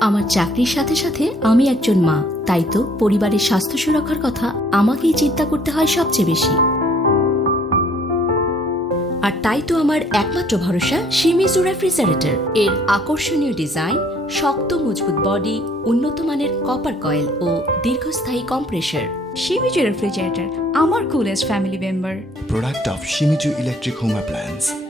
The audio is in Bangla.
আমার চাকরির সাথে সাথে আমি একজন মা, তাই তো পরিবারের স্বাস্থ্য সুরক্ষার কথা আমাকেই চিন্তা করতে হয় সবচেয়ে বেশি। আর তাই তো আমার একমাত্র ভরসা শিমিজু রেফ্রিজারেটর। এর আকর্ষণীয় ডিজাইন, শক্ত মজবুত বডি, উন্নত মানের কপার কয়েল ও দীর্ঘস্থায়ী compressor. Shimizu Refrigerator, our coolest family member. Product of Shimizu Electric Home Appliance.